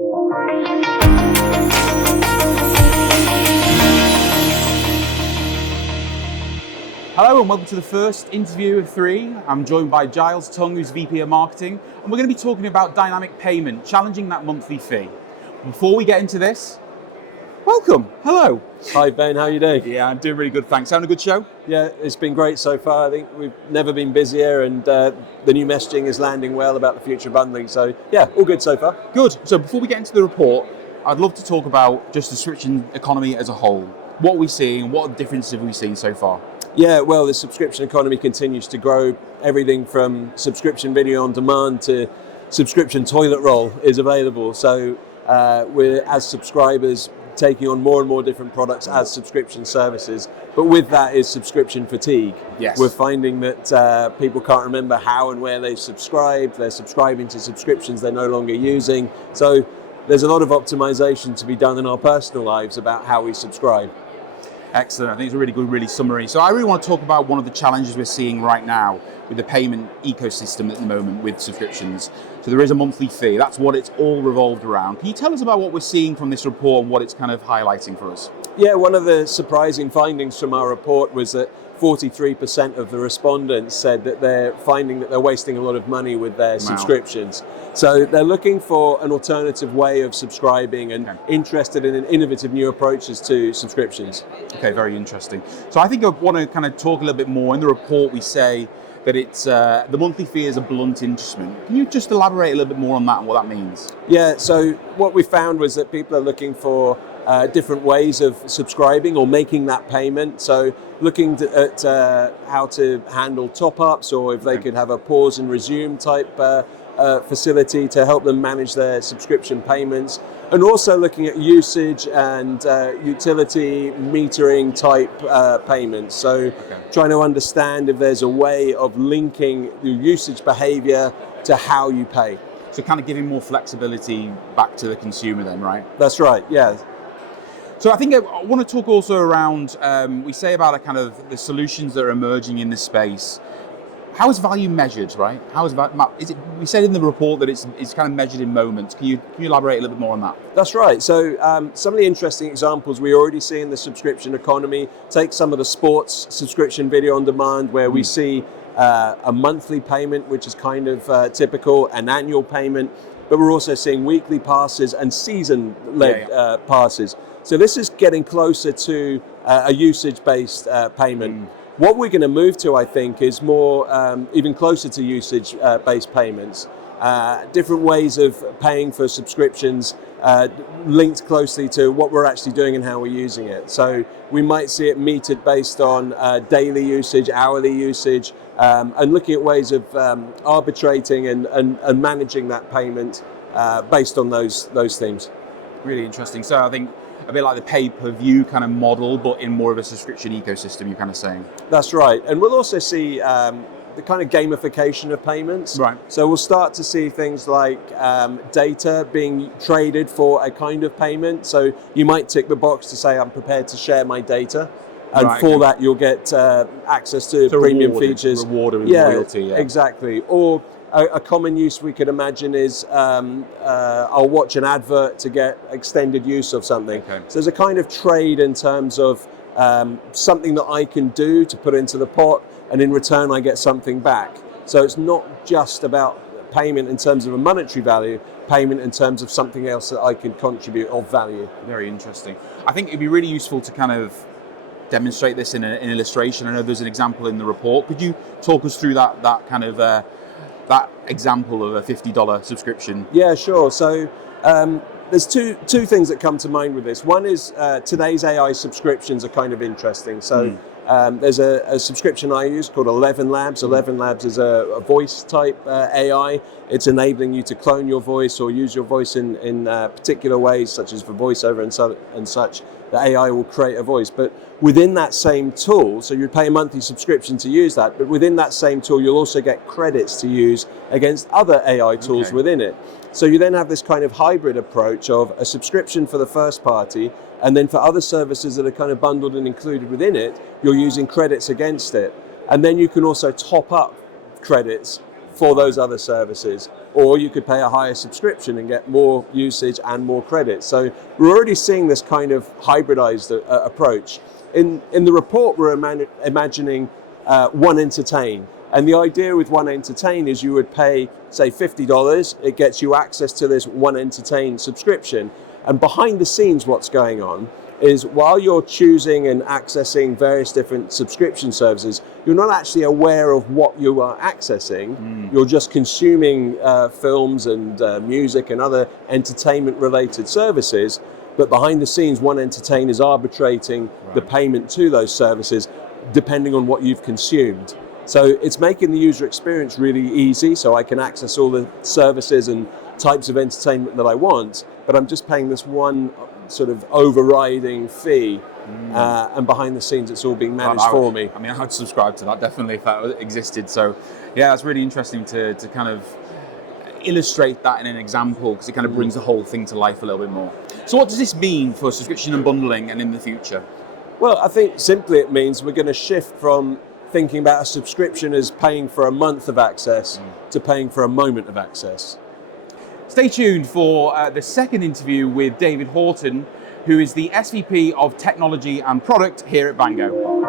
Hello and welcome to the first interview of 3. I'm joined by Giles Tung, who's VP of Marketing, and we're going to be talking about dynamic payment, challenging that monthly fee. Before we get into this, welcome. Hello. Hi Ben, how are you doing? Yeah, I'm doing really good, thanks. Having a good show? Yeah, it's been great so far. I think we've never been busier, and the new messaging is landing well about the future of bundling. So yeah, all good so far. Good. So before we get into the report, I'd love to talk about just the subscription economy as a whole. What are we seeing? What differences have we seen so far? Yeah, well, the subscription economy continues to grow. Everything from subscription video on demand to subscription toilet roll is available. So we're, as subscribers, taking on more and more different products as subscription services. But with that is subscription fatigue. Yes. We're finding that people can't remember how and where they've subscribed. They're subscribing to subscriptions they're no longer using. So there's a lot of optimization to be done in our personal lives about how we subscribe. Excellent. I think it's a really good, really summary. So I really want to talk about one of the challenges we're seeing right now with the payment ecosystem at the moment with subscriptions. So there is a monthly fee. That's what it's all revolved around. Can you tell us about what we're seeing from this report and what it's kind of highlighting for us? Yeah, one of the surprising findings from our report was that 43% of the respondents said that they're finding that they're wasting a lot of money with their subscriptions. So they're looking for an alternative way of subscribing and interested in innovative new approaches to subscriptions. Okay, very interesting. So I think I want to kind of talk a little bit more. In the report we say that it's the monthly fee is a blunt instrument. Can you just elaborate a little bit more on that and what that means? Yeah, so what we found was that people are looking for different ways of subscribing or making that payment. So looking at how to handle top-ups, or if they could have a pause and resume type facility to help them manage their subscription payments, and also looking at usage and utility metering type payments. So trying to understand if there's a way of linking the usage behavior to how you pay. So kind of giving more flexibility back to the consumer then, right? That's right, yeah. So I think I want to talk also around, we say about a kind of the solutions that are emerging in this space. How is value measured, right? How is we said in the report that it's kind of measured in moments. Can you elaborate a little bit more on that? That's right. So some of the interesting examples we already see in the subscription economy, take some of the sports subscription video on demand, where we see a monthly payment, which is kind of typical, an annual payment, but we're also seeing weekly passes and season-led passes. So this is getting closer to a usage-based payment. What we're going to move to, I think, is more even closer to usage-based payments. Different ways of paying for subscriptions linked closely to what we're actually doing and how we're using it. So we might see it metered based on daily usage, hourly usage, and looking at ways of arbitrating and managing that payment based on those themes. Really interesting. So I think a bit like the pay-per-view kind of model, but in more of a subscription ecosystem, you're kind of saying. That's right. And we'll also see the kind of gamification of payments. Right. So we'll start to see things like data being traded for a kind of payment. So you might tick the box to say, I'm prepared to share my data. And that, you'll get access to premium features. Rewarded with loyalty. Yeah, exactly. Or a common use we could imagine is I'll watch an advert to get extended use of something. So there's a kind of trade in terms of something that I can do to put into the pot, and in return I get something back. So it's not just about payment in terms of a monetary value, payment in terms of something else that I can contribute of value. Very interesting. I think it'd be really useful to kind of demonstrate this in an illustration. I know there's an example in the report. Could you talk us through that kind of that example of a $50 subscription? Yeah, sure. So there's two things that come to mind with this. One is today's AI subscriptions are kind of interesting. So there's a subscription I use called 11 Labs. 11 Labs is a voice type AI. It's enabling you to clone your voice or use your voice in particular ways, such as for voiceover and such. The AI will create a voice. But within that same tool, so you'd pay a monthly subscription to use that, but within that same tool, you'll also get credits to use against other AI tools within it. So you then have this kind of hybrid approach of a subscription for the first party, and then for other services that are kind of bundled and included within it, you're using credits against it. And then you can also top up credits for those other services, or you could pay a higher subscription and get more usage and more credit. So we're already seeing this kind of hybridized approach. In the report, we're imagining One Entertain. And the idea with One Entertain is you would pay, say, $50. It gets you access to this One Entertain subscription. And behind the scenes, what's going on is while you're choosing and accessing various different subscription services, you're not actually aware of what you are accessing. You're just consuming films and music and other entertainment-related services. But behind the scenes, One Entertain is arbitrating the payment to those services depending on what you've consumed. So it's making the user experience really easy, so I can access all the services and types of entertainment that I want, but I'm just paying this one sort of overriding fee, and behind the scenes it's all being managed for me. I mean, I'd subscribe to that definitely if that existed. So yeah, it's really interesting to kind of illustrate that in an example, because it kind of brings the whole thing to life a little bit more. So what does this mean for subscription and bundling and in the future? Well, I think simply it means we're going to shift from thinking about a subscription as paying for a month of access to paying for a moment of access. Stay tuned for the second interview with David Horton, who is the SVP of Technology and Product here at Bango.